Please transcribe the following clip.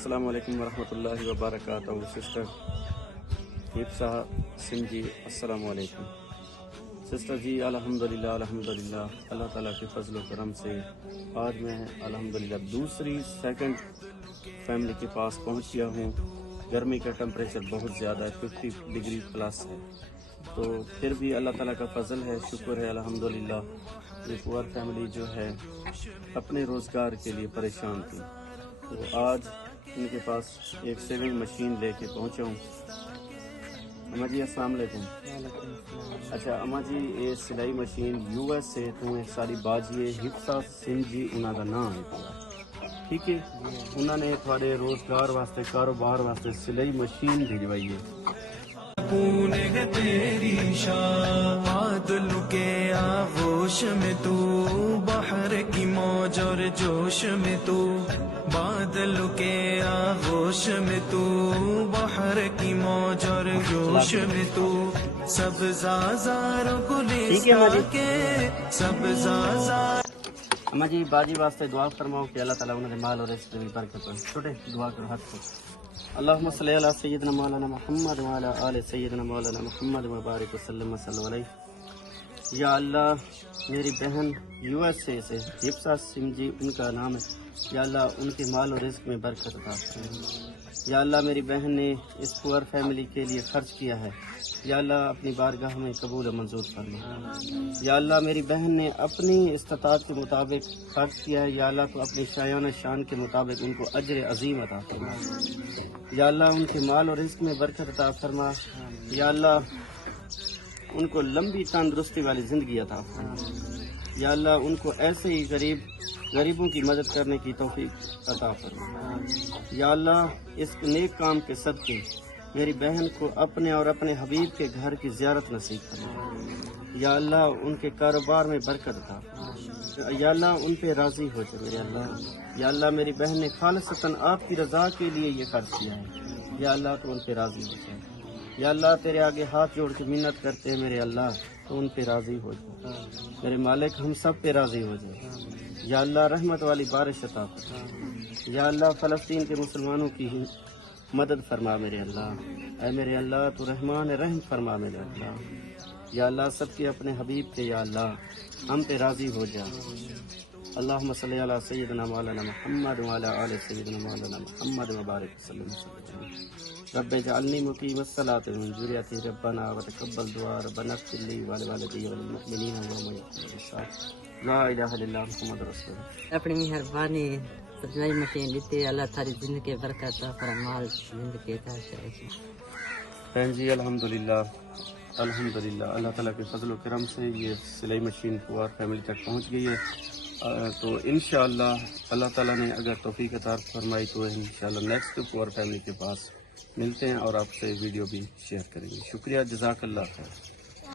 السلام علیکم ورحمۃ اللہ وبرکاتہ۔ سسٹر حفصہ سنگھ جی السلام علیکم۔ سسٹر جی الحمدللہ اللہ تعالیٰ کے فضل و کرم سے آج میں الحمدللہ دوسری سیکنڈ فیملی کے پاس پہنچ گیا ہوں۔ گرمی کا ٹمپریچر بہت زیادہ ہے، 50 ڈگری پلس ہے، تو پھر بھی اللہ تعالیٰ کا فضل ہے، شکر ہے الحمدللہ۔ یہ پور فیملی جو ہے اپنے روزگار کے لیے پریشان تھی، تو آج ان کے پاس ایک سیونگ مشین لے کے پہنچا ہوں۔ اما جی السلام علیکم۔ اچھا اما جی، یہ سلائی مشین یو ایس سے تو ساری باجی حفصہ سنگھ جی انہوں کا نام ہے پورا، ٹھیک ہے؟ انہوں نے تھوڑے روزگار واسطے کاروبار واسطے سلائی مشین بھیجوائی ہے۔ تیری شاد لکے آغوش میں تو، بحر کی موج اور جوش میں تو، بادل کے آغوش میں تو، بحر کی موج اور جوش میں تو، سب زازار گلستان کے سب زازار۔ اما جی باجی واسطے دعا فرماؤ کہ اللہ تعالیٰ انہوں نے مال اور رزق میں برکت ہو۔ چھوٹے دعا کرو ہاتھ کو۔ اللہم صلی علی سیدنا مولانا محمد وعلی آل سیدنا مولانا محمد مبارک وسلم صلی علیہ۔ یا اللہ میری بہن یو ایس اے سے حفصہ سنگھ جی ان کا نام ہے، یا اللہ ان کے مال و رزق میں برکت عطا فرما۔ یا اللہ میری بہن نے اس پور فیملی کے لیے خرچ کیا ہے، یا اللہ اپنی بارگاہ میں قبول و منظور فرما۔ یا اللہ میری بہن نے اپنی استطاعت کے مطابق خرچ کیا ہے، یا اللہ تو اپنی شایانہ شان کے مطابق ان کو اجر عظیم عطا فرما۔ یا اللہ ان کے مال اور رزق میں برکت عطا فرما۔ یا اللہ ان کو لمبی تندرستی والی زندگی عطا فرما۔ یا اللہ ان کو ایسے ہی غریبوں کی مدد کرنے کی توفیق عطا فرما۔ یا اللہ اس نیک کام کے صدقے میری بہن کو اپنے اور اپنے حبیب کے گھر کی زیارت نصیب فرما۔ یا اللہ ان کے کاروبار میں برکت عطا فرما۔ یا اللہ ان پہ راضی ہو جائے میرے اللہ۔ یا اللہ میری بہن نے خالصتاً آپ کی رضا کے لیے یہ خرچ کیا ہے، یا اللہ تو ان پہ راضی ہو جائے۔ یا اللہ تیرے آگے ہاتھ جوڑ کے منت کرتے ہیں میرے اللہ، تو ان پہ راضی ہو جائے میرے مالک، ہم سب پہ راضی ہو جائے۔ یا اللہ رحمت والی بارش عطا فرما۔ یا اللہ فلسطین کے مسلمانوں کی مدد فرما میرے اللہ۔ اے میرے اللہ تو رحمان رحم فرما میرے اللہ۔ یا اللہ سب کے اپنے حبیب کے یا اللہ ہم پہ راضی ہو جا۔ اللہم صلی علی سیدنا مولانا محمد وعلی آل سیدنا مولانا محمد وبارک وسلم۔ رب اجعلنی مقیم الصلاۃ ومن ذریتی ربنا وتقبل دعا ربنا اغفر لی ولوالدی وللمؤمنین یوم یقوم الحساب۔ لا الہ الا اللہ محمد رسول اللہ۔ اپنی مہربانی سلائی مشین دیتی، اللہ تھاری زندگی برکت عطا فرمائے، زندگی عطا فرمائے۔ بہن جی الحمدللہ اللہ تعالیٰ کے فضل و کرم سے یہ سلائی مشین پور فیملی تک پہنچ گئی ہے، تو انشاءاللہ اللہ تعالیٰ نے اگر توفیق عطا فرمائی تو انشاءاللہ نیکسٹ پور فیملی کے پاس ملتے ہیں اور آپ سے ویڈیو بھی شیئر کریں گے۔ شکریہ، جزاک اللہ خیر۔